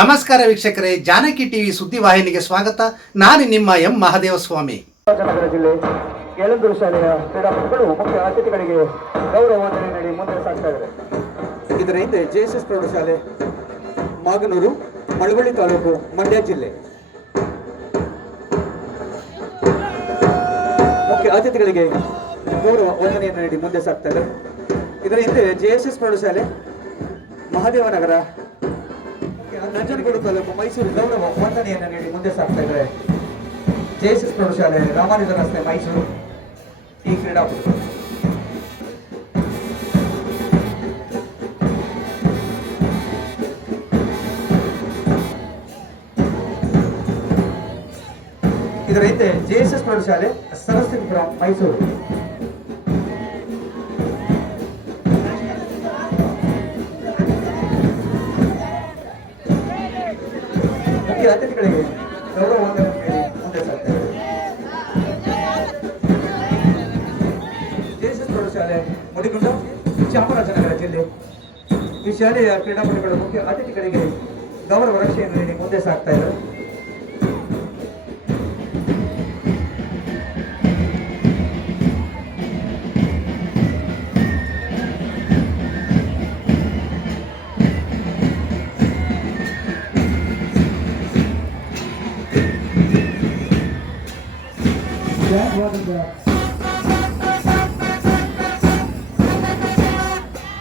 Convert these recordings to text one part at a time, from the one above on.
ನಮಸ್ಕಾರ ವೀಕ್ಷಕರೇ ಜಾನಕಿ ಟಿವಿ ಸುದ್ದಿವಾಹಿನಿಗೆ ಸ್ವಾಗತ. ನಾನು ನಿಮ್ಮ ಎಂ ಮಹದೇವಸ್ವಾಮಿ. ಚಾಮರಾಜನಗರ ಜಿಲ್ಲೆ ಯಳಂದೂರು ಶಾಲೆಯ ಕ್ರೀಡಾಪಟುಗಳು ಮುಖ್ಯ ಅತಿಥಿಗಳಿಗೆ ಗೌರವ ವಂದನೆ ನೀಡಿ ಮುಂದೆ ಸಾಗ್ತಾ ಇದ್ದಾರೆ. ಇದರ ಹಿಂದೆ ಎಸ್ ಪ್ರೌಢಶಾಲೆ ಮಾಗನೂರು ಮಳವಳ್ಳಿ ತಾಲೂಕು ಮಂಡ್ಯ ಜಿಲ್ಲೆ. ಮುಖ್ಯ ಅತಿಥಿಗಳಿಗೆ ಗೌರವ ವಂದನೆಯನ್ನು ನೀಡಿ ಮುಂದೆ ಸಾಗ್ತಾ ಇದ್ದಾರೆ. ಇದರ ಹಿಂದೆ ಜೆ ಎಸ್ ಎಸ್ ಪ್ರೌಢಶಾಲೆ ಮಹಾದೇವನಗರ ನಂಜನಗೂಡು ತಾಲೂಕು ಮೈಸೂರು ಗೌರವ ವಂದನೆಯನ್ನು ನೀಡಿ ಮುಂದೆ ಸಾಗ್ತಾ ಇದ್ದಾರೆ. ಜೆಎಸ್ಎಸ್ ಪ್ರೌಢಶಾಲೆ ರಾಮಾನುಜ ರಸ್ತೆ, ಮೈಸೂರು. ಈ ಕ್ರೀಡಾಪಟು ಇದರ ಹಿಂದೆ ಜೆಎಸ್ಎಸ್ ಪ್ರೌಢಶಾಲೆ ಸರಸ್ವತಿಪುರ ಮೈಸೂರು. ಅತಿಥಿಗಳಿಗೆ ಗೌರವ ನೀಡಿ ಮುಂದೆ ಸಾಗ್ತಾರೆ ಜೆಎಸ್ಎಸ್ ಪ್ರೌಢಶಾಲೆ ಮುಡಿಗುಂಡ ಚಾಮರಾಜನಗರ ಜಿಲ್ಲೆ. ಈ ಶಾಲೆಯ ಕ್ರೀಡಾಪಟುಗಳ ಮುಖ್ಯ ಅತಿಥಿಗಳಿಗೆ ಗೌರವ ರಕ್ಷೆಯನ್ನು ನೀಡಿ ಮುಂದೆ ಸಾಗ್ತಾ ಇದ್ದಾರೆ.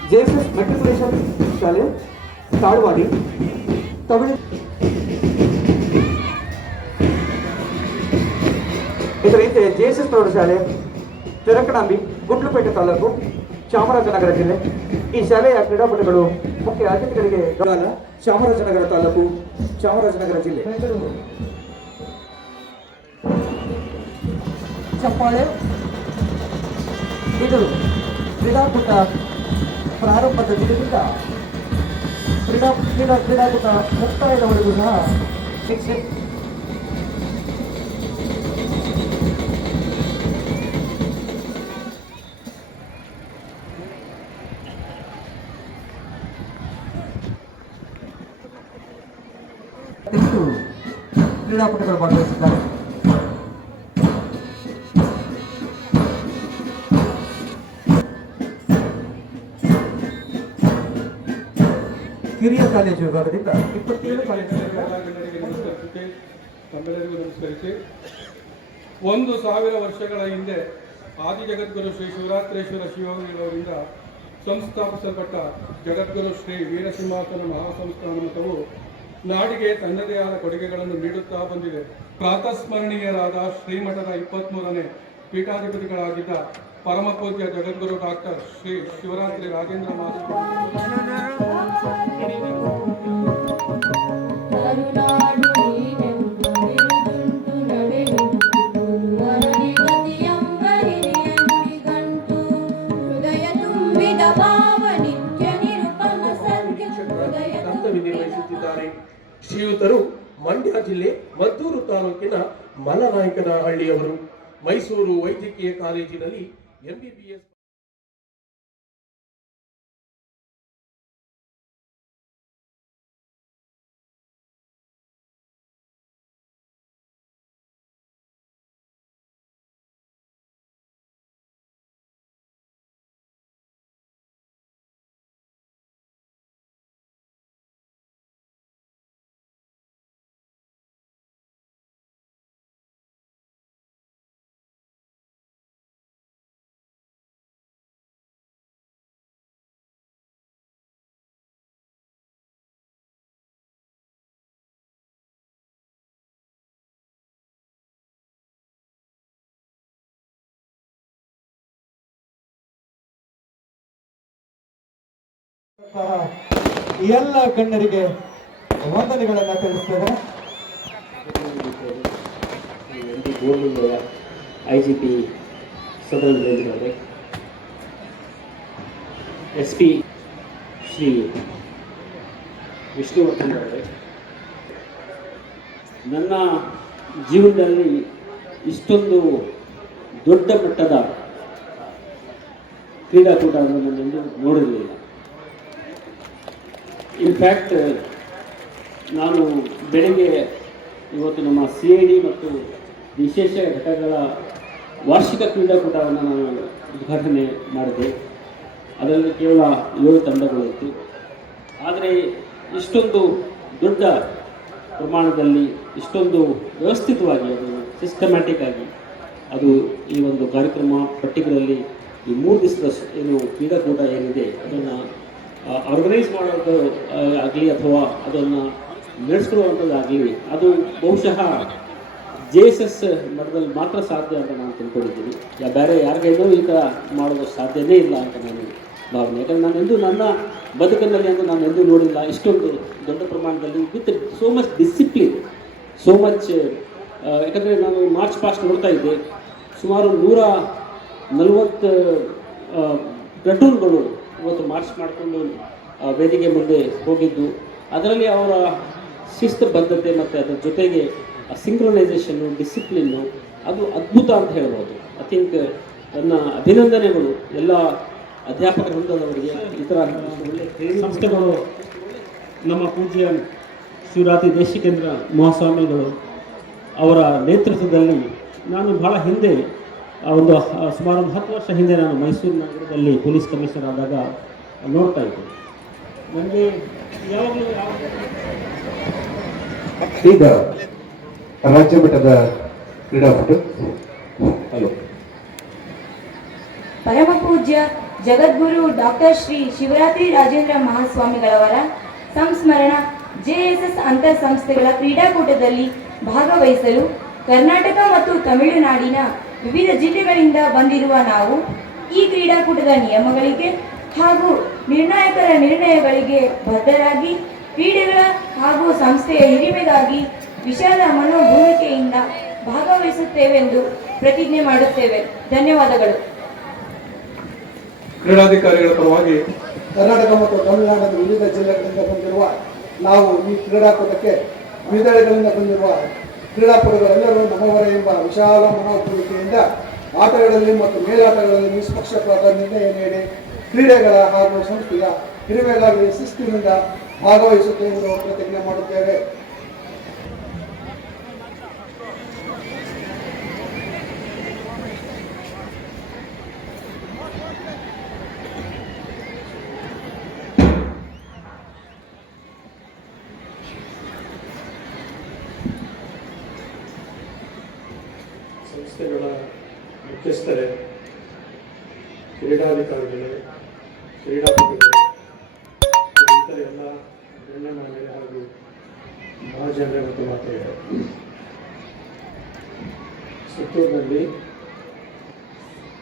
ಜೆಎಸ್ಎಸ್ ಮೆಟ್ರಿಕುಲೇಷನ್ ಶಾಲೆ ತಾಳ್ವಾಡಿ ತಮಿಳು ಇದರ ಹಿಂದೆ ಜೆಎಸ್ಎಸ್ ಪ್ರೌಢಶಾಲೆ ತಿರಕಣಾಂಬಿ ಗುಂಡ್ಲುಪೇಟೆ ತಾಲೂಕು ಚಾಮರಾಜನಗರ ಜಿಲ್ಲೆ ಈ ಶಾಲೆಯ ಕ್ರೀಡಾಪಟುಗಳು ಮುಖ್ಯ ಅತಿಥಿಗಳಿಗೆ ಗೌರವ ಚಾಮರಾಜನಗರ ತಾಲೂಕು ಚಾಮರಾಜನಗರ ಜಿಲ್ಲೆ ಚಪ್ಪಾಳೆ ಇದು ಕ್ರೀಡಾಕೂಟ ಪ್ರಾರಂಭದ ದಿನದಿಂದ ಕ್ರೀಡಾ ಕ್ರೀಡಾ ಕ್ರೀಡಾಕೂಟ ಮುಕ್ತಾಯದವರೆಗೂ ಸಹ ಶಿಕ್ಷೆ ಎಷ್ಟು ಕ್ರೀಡಾಪಟುಗಳು ಭಾಗವಹಿಸಿದ್ದಾರೆ ಕಿರಿಯ ಕಾಲೇಜು ವಿಭಾಗದಿಂದ ಇಪ್ಪತ್ತೇಳು ಕಾಲೇಜು ನಮಸ್ಕರಿಸಿ. ಒಂದು ಸಾವಿರ ವರ್ಷಗಳ ಹಿಂದೆ ಆದಿ ಜಗದ್ಗುರು ಶ್ರೀ ಶಿವರಾತ್ರೇಶ್ವರ ಶಿವಯೋಗಿಗಳವರಿಂದ ಸಂಸ್ಥಾಪಿಸಲ್ಪಟ್ಟ ಜಗದ್ಗುರು ಶ್ರೀ ವೀರಸಿಂಹಾಸನ ಮಹಾಸಂಸ್ಥಾನ ಮಠವು ನಾಡಿಗೆ ತನ್ನದೇ ಆದ ಕೊಡುಗೆಗಳನ್ನು ನೀಡುತ್ತಾ ಬಂದಿದೆ. ಪ್ರಾತಸ್ಮರಣೀಯರಾದ ಶ್ರೀಮಠದ ಇಪ್ಪತ್ತ್ಮೂರನೇ ಪೀಠಾಧಿಪತಿಗಳಾಗಿದ್ದ ಪರಮಪೂಜ್ಯ ಜಗದ್ಗುರು ಡಾಕ್ಟರ್ ಶ್ರೀ ಶಿವರಾತ್ರಿ ರಾಜೇಂದ್ರ ಮಹಾಸ್ವಾಮಿ ಮದ್ದೂರು ತಾಲೂಕಿನ ಮಲನಾಯಕನಹಳ್ಳಿಯವರು ಮೈಸೂರು ವೈದ್ಯಕೀಯ ಕಾಲೇಜಿನಲ್ಲಿ ಎಂಬಿಬಿಎಸ್ ಎಲ್ಲ ಗಣ್ಯರಿಗೆ ವಂದನೆಗಳನ್ನು ತಿಳಿಸ್ತೇವೆ. ಐ ಜಿ ಪಿ ಸದರ್ ಎಸ್ ಪಿ ಶ್ರೀ ವಿಷ್ಣುವರ್ಧನ್ ಅವರೇ, ನನ್ನ ಜೀವನದಲ್ಲಿ ಇಷ್ಟೊಂದು ದೊಡ್ಡ ಮಟ್ಟದ ಕ್ರೀಡಾಕೂಟವನ್ನು ನಾನು ನೋಡಿರಲಿಲ್ಲ. ಇನ್ಫ್ಯಾಕ್ಟ್ ನಾನು ಬೆಳಗ್ಗೆ ಇವತ್ತು ನಮ್ಮ ಸಿ ಐ ಡಿ ಮತ್ತು ವಿಶೇಷ ಘಟಕಗಳ ವಾರ್ಷಿಕ ಕ್ರೀಡಾಕೂಟವನ್ನು ನಾನು ಉದ್ಘಾಟನೆ ಮಾಡಿದೆ. ಅದರಲ್ಲಿ ಕೇವಲ ಏಳು ತಂಡಗಳಿತ್ತು ಆದರೆ ಇಷ್ಟೊಂದು ದೊಡ್ಡ ಪ್ರಮಾಣದಲ್ಲಿ, ಇಷ್ಟೊಂದು ವ್ಯವಸ್ಥಿತವಾಗಿ, ಅದು ಸಿಸ್ಟಮ್ಯಾಟಿಕ್ ಆಗಿ, ಅದು ಈ ಒಂದು ಕಾರ್ಯಕ್ರಮ ಪರ್ಟಿಕ್ಯುಲರ್ಲಿ ಈ ಮೂರು ದಿವಸದ ಏನು ಕ್ರೀಡಾಕೂಟ ಏನಿದೆ, ಅದನ್ನು ಆರ್ಗನೈಸ್ ಮಾಡೋದು ಆಗಲಿ ಅಥವಾ ಅದನ್ನು ನಡೆಸ್ಕೊಳ್ಳುವಂಥದ್ದಾಗಲಿ, ಅದು ಬಹುಶಃ ಜೆ ಎಸ್ ಎಸ್ ಮಟ್ಟದಲ್ಲಿ ಮಾತ್ರ ಸಾಧ್ಯ ಅಂತ ನಾನು ತಿಳ್ಕೊಂಡಿದ್ದೀನಿ. ಯಾ, ಬೇರೆ ಯಾರ ಈ ಥರ ಮಾಡೋದು ಸಾಧ್ಯನೇ ಇಲ್ಲ ಅಂತ ನಾನು ಭಾವನೆ. ಯಾಕಂದರೆ ನಾನು ಎಂದೂ ನನ್ನ ಬದುಕಿನಲ್ಲಿ ಅಂತ ನಾನು ಎಂದೂ ನೋಡಿಲ್ಲ. ಇಷ್ಟೊಂದು ದೊಡ್ಡ ಪ್ರಮಾಣದಲ್ಲಿ with so much discipline so much ಯಾಕಂದರೆ ನಾನು ಮಾರ್ಚ್ ಪಾಸ್ಟ್ ನೋಡ್ತಾ ಇದ್ದೆ. ಸುಮಾರು ನೂರ ನಲವತ್ತು ಪ್ಲಟೂನ್ಗಳು ಇವತ್ತು ಮಾರ್ಚ್ ಮಾಡಿಕೊಂಡು ವೇದಿಕೆ ಮುಂದೆ ಹೋಗಿದ್ದು, ಅದರಲ್ಲಿ ಅವರ ಶಿಸ್ತುಬದ್ಧತೆ ಮತ್ತು ಅದರ ಜೊತೆಗೆ ಸಿಂಕ್ರೊನೈಸೇಷನ್ನು ಡಿಸಿಪ್ಲಿನ್ನು ಅದು ಅದ್ಭುತ ಅಂತ ಹೇಳ್ಬೋದು. ಐ ಥಿಂಕ್ ನನ್ನ ಅಭಿನಂದನೆಗಳು ಎಲ್ಲ ಅಧ್ಯಾಪಕ ವೃಂದದವರಿಗೆ ಈ ಥರ ಸಂಸ್ಥೆಗಳು, ನಮ್ಮ ಪೂಜ್ಯ ಶಿವರಾತ್ರಿ ದೇಶಿಕೇಂದ್ರ ಮಹಾಸ್ವಾಮಿಗಳು ಅವರ ನೇತೃತ್ವದಲ್ಲಿ ನಾನು ಬಹಳ ಹಿಂದೆ ಒಂದು ಸುಮಾರು ಒಂದು ಹತ್ತು ವರ್ಷ ಹಿಂದೆ ನಾನು ಮೈಸೂರು ನಗರದಲ್ಲಿ ಪೊಲೀಸ್ ಕಮಿಷನರ್ ಆದಾಗ ನೋಡ್ತಾ ಇದ್ದೆ. ನನಗೆ ಯಾವಾಗಲೂ ಯಾವ ಈಗ ರಾಜ್ಯ ಮಟ್ಟದ ಕ್ರೀಡಾಪಟು. ಹಲೋ. ಪರಮ ಪೂಜ್ಯ ಜಗದ್ಗುರು ಡಾಕ್ಟರ್ ಶ್ರೀ ಶಿವರಾತ್ರಿ ರಾಜೇಂದ್ರ ಮಹಾಸ್ವಾಮಿಗಳವರ ಸಂಸ್ಮರಣ ಜೆಎಸ್ಎಸ್ ಅಂತರ್ ಸಂಸ್ಥೆಗಳ ಕ್ರೀಡಾಕೂಟದಲ್ಲಿ ಭಾಗವಹಿಸಲು ಕರ್ನಾಟಕ ಮತ್ತು ತಮಿಳುನಾಡಿನ ವಿವಿಧ ಜಿಲ್ಲೆಗಳಿಂದ ಬಂದಿರುವ ನಾವು ಈ ಕ್ರೀಡಾಕೂಟದ ನಿಯಮಗಳಿಗೆ ಹಾಗೂ ನಿರ್ಣಾಯಕರ ನಿರ್ಣಯಗಳಿಗೆ ಬದ್ಧರಾಗಿ, ಕ್ರೀಡೆಗಳ ಹಾಗೂ ಸಂಸ್ಥೆಯ ಹಿರಿಮೆಗಾಗಿ ವಿಶಾಲ ಮನೋಭೂಮಿಕೆಯಿಂದ ಭಾಗವಹಿಸುತ್ತೇವೆಂದು ಪ್ರತಿಜ್ಞೆ ಮಾಡುತ್ತೇವೆ. ಧನ್ಯವಾದಗಳು. ಕ್ರೀಡಾಧಿಕಾರಿಗಳ ಪರವಾಗಿ ಕರ್ನಾಟಕ ಮತ್ತು ತಮಿಳುನಾಡಿನ ವಿವಿಧ ಜಿಲ್ಲೆಗಳಿಂದ ಬಂದಿರುವ ನಾವು ಈ ಕ್ರೀಡಾಕೂಟಕ್ಕೆ ವಿವಿಧೆಡೆಗಳಿಂದ ಬಂದಿರುವ ಕ್ರೀಡಾಪಟುಗಳೆಲ್ಲರೂ ನಮ್ಮವರ ಎಂಬ ವಿಶಾಲ ಮನೋಭೂಮಿಕೆಯಿಂದ ಆಟಗಳಲ್ಲಿ ಮತ್ತು ಮೇಲಾಟಗಳಲ್ಲಿ ನಿಷ್ಪಕ್ಷಪಾತ ನಿರ್ಣಯ ನೀಡಿ ಕ್ರೀಡೆಗಳ ಹಾಗೂ ಸಂಸ್ಥೆಯ ಹಿರಿಮೆಗಾಗಿ ಶಿಸ್ತಿನಿಂದ ಭಾಗವಹಿಸುತ್ತೇವೆ ಎಂದು ಪ್ರತಿಜ್ಞೆ ಮಾಡುತ್ತೇವೆ ಸಂಸ್ಥೆಗಳ ಮುಖ್ಯಸ್ಥರೇ, ಕ್ರೀಡಾಧಿಕಾರಿಗಳೇ, ಕ್ರೀಡಾಪಟುಗಳೇ ಎಲ್ಲ ಗಣ್ಯಮಾನ್ಯರೇ ಹಾಗೂ ಮಹಾಜನರೇ ಮತ್ತು ಮಾತೆಯರೇ. ಸುತ್ತೂರಿನಲ್ಲಿ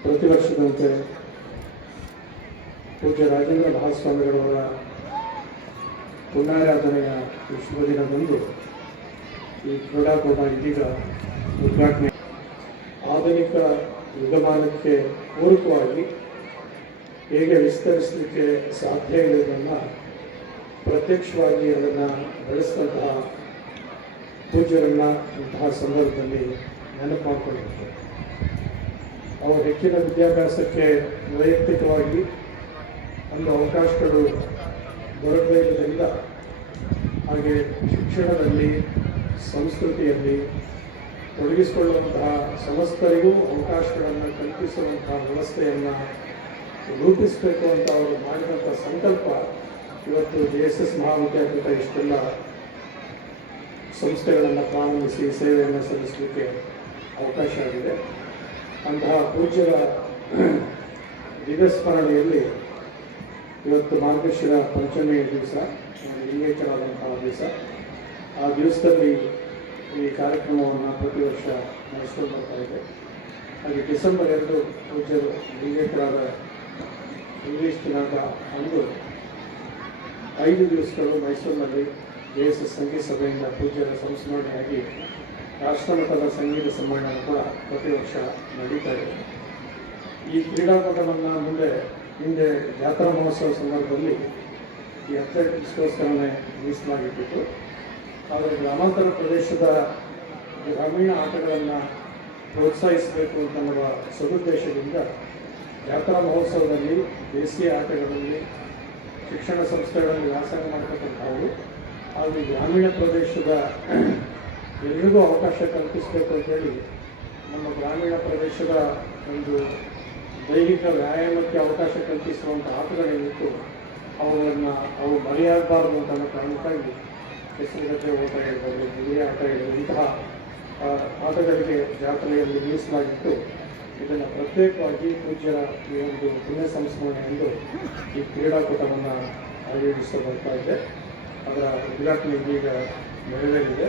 ಪ್ರತಿ ವರ್ಷದಂತೆ ಪೂಜ್ಯ ರಾಜೇಂದ್ರ ಮಹಾಸ್ವಾಮಿಗಳವರ ಪುಣ್ಯಾರಾಧನೆಯ ಶುಭ ದಿನದಂದು ಈ ಕ್ರೀಡಾಕೂಟ ಇದೀಗ ಉದ್ಘಾಟನೆ. ಆಧುನಿಕ ಯುಗಮಾನಕ್ಕೆ ಪೂರಕವಾಗಿ ಹೇಗೆ ವಿಸ್ತರಿಸಲಿಕ್ಕೆ ಸಾಧ್ಯ ಇರೋದನ್ನು ಪ್ರತ್ಯಕ್ಷವಾಗಿ ಅದನ್ನು ಬೆಳೆಸಿದಂತಹ ಪೂಜ್ಯರನ್ನು ಅಂತಹ ಸಂದರ್ಭದಲ್ಲಿ ನೆನಪು ಮಾಡಿಕೊಳ್ಳುತ್ತೆ ಅವರು ಹೆಚ್ಚಿನ ವಿದ್ಯಾಭ್ಯಾಸಕ್ಕೆ ವೈಯಕ್ತಿಕವಾಗಿ ಒಂದು ಅವಕಾಶಗಳು ದೊರಕದೇ ಹಾಗೆ ಶಿಕ್ಷಣದಲ್ಲಿ, ಸಂಸ್ಕೃತಿಯಲ್ಲಿ ತೊಡಗಿಸಿಕೊಳ್ಳುವಂತಹ ಸಮಸ್ತರಿಗೂ ಅವಕಾಶಗಳನ್ನು ಕಲ್ಪಿಸುವಂತಹ ವ್ಯವಸ್ಥೆಯನ್ನು ರೂಪಿಸಬೇಕು ಅಂತ ಅವರು ಮಾಡಿದಂಥ ಸಂಕಲ್ಪ ಇವತ್ತು ಜೆ ಎಸ್ ಎಸ್ ಮಹಾವಿದ್ಯಾಪೀಠ ಇಷ್ಟೆಲ್ಲ ಸಂಸ್ಥೆಗಳನ್ನು ಪ್ರಾರಂಭಿಸಿ ಸೇವೆಯನ್ನು ಸಲ್ಲಿಸಲಿಕ್ಕೆ ಅವಕಾಶ ಆಗಿದೆ. ಅಂತಹ ಪೂಜ್ಯರ ದಿವ್ಯಸ್ಮರಣೆಯಲ್ಲಿ ಇವತ್ತು ಮಾರ್ಗಶಿರ ಪಂಚಮಿಯ ದಿವಸ ಲಿಂಗೇಶ್ವರಾದಂತಹ ದಿವಸ. ಆ ದಿವಸದಲ್ಲಿ ಈ ಕಾರ್ಯಕ್ರಮವನ್ನು ಪ್ರತಿ ವರ್ಷ ನಡೆಸ್ಕೊಂಡು ಬರ್ತಾ ಇದೆ. ಹಾಗೆ ಡಿಸೆಂಬರ್ ಎರಡು ಪೂಜ್ಯರು ವಿಜೇತರಾದ ಇಂಗ್ಲೀಷ್ ದಿನಾಂಕ ಅಂದು ಐದು ದಿವಸಗಳು ಮೈಸೂರಿನಲ್ಲಿ ಜೆ ಎಸ್ ಸಂಗೀತ ಸಭೆಯಿಂದ ಪೂಜ್ಯರ ಸಂಸ್ಮರಣೆಯಾಗಿ ರಾಷ್ಟ್ರಮಟ್ಟದ ಸಂಗೀತ ಸಮ್ಮೇಳನ ಕೂಡ ಪ್ರತಿ ವರ್ಷ ನಡೀತಾ ಇದೆ. ಈ ಕ್ರೀಡಾಕೂಟವನ್ನು ಮುಂದೆ, ಹಿಂದೆ ಜಾತ್ರಾ ಮಹೋತ್ಸವ ಸಂದರ್ಭದಲ್ಲಿ ಈ ಅಥ್ಲೆಟಿಕ್ಸ್ಗೋಸ್ಕರನೇ ಮೀಸಲಾಗಿಟ್ಟಿತ್ತು ಆದರೆ ಗ್ರಾಮಾಂತರ ಪ್ರದೇಶದ ಗ್ರಾಮೀಣ ಆಟಗಳನ್ನು ಪ್ರೋತ್ಸಾಹಿಸಬೇಕು ಅಂತನ್ನುವ ಸದುದ್ದೇಶದಿಂದ ಜಾತ್ರಾ ಮಹೋತ್ಸವದಲ್ಲಿ ಬೇಸಿಗೆ ಆಟಗಳಲ್ಲಿ ಶಿಕ್ಷಣ ಸಂಸ್ಥೆಗಳಲ್ಲಿ ವ್ಯಾಸಂಗ ಮಾಡ್ತಕ್ಕಂಥವು ಹಾಗೂ ಗ್ರಾಮೀಣ ಪ್ರದೇಶದ ಎಲ್ರಿಗೂ ಅವಕಾಶ ಕಲ್ಪಿಸಬೇಕು ಅಂತೇಳಿ ನಮ್ಮ ಗ್ರಾಮೀಣ ಪ್ರದೇಶದ ಒಂದು ದೈಹಿಕ ವ್ಯಾಯಾಮಕ್ಕೆ ಅವಕಾಶ ಕಲ್ಪಿಸುವಂಥ ಆಟಗಳೇನಿತ್ತು ಅವುಗಳನ್ನು ಅವು ಮರೆಯಾಗಬಾರ್ದು ಅಂತ ಕಾರಣಕ್ಕಾಗಿ ಹೆಸರುಗಟ್ಟೆ ಓಟ ಇರ್ಬೋದು ಗುರಿ ಆಟ ಇರ್ಬೋದು, ಇಂತಹ ಆಟಗಳಿಗೆ ಜಾತ್ರೆಯಲ್ಲಿ ಮೀಸಲಾಗಿತ್ತು ಇದನ್ನು ಪ್ರತ್ಯೇಕವಾಗಿ ಪೂಜ್ಯರ ಈ ಒಂದು ಪುಣ್ಯ ಸಂಸ್ಮರಣೆ ಎಂದು ಈ ಕ್ರೀಡಾಕೂಟವನ್ನು ಆಯೋಜಿಸಲು ಬರ್ತಾ ಇದೆ. ಅದರ ಉದ್ಘಾಟನೆ ಇದೀಗ ನೆರವೇರಿದೆ.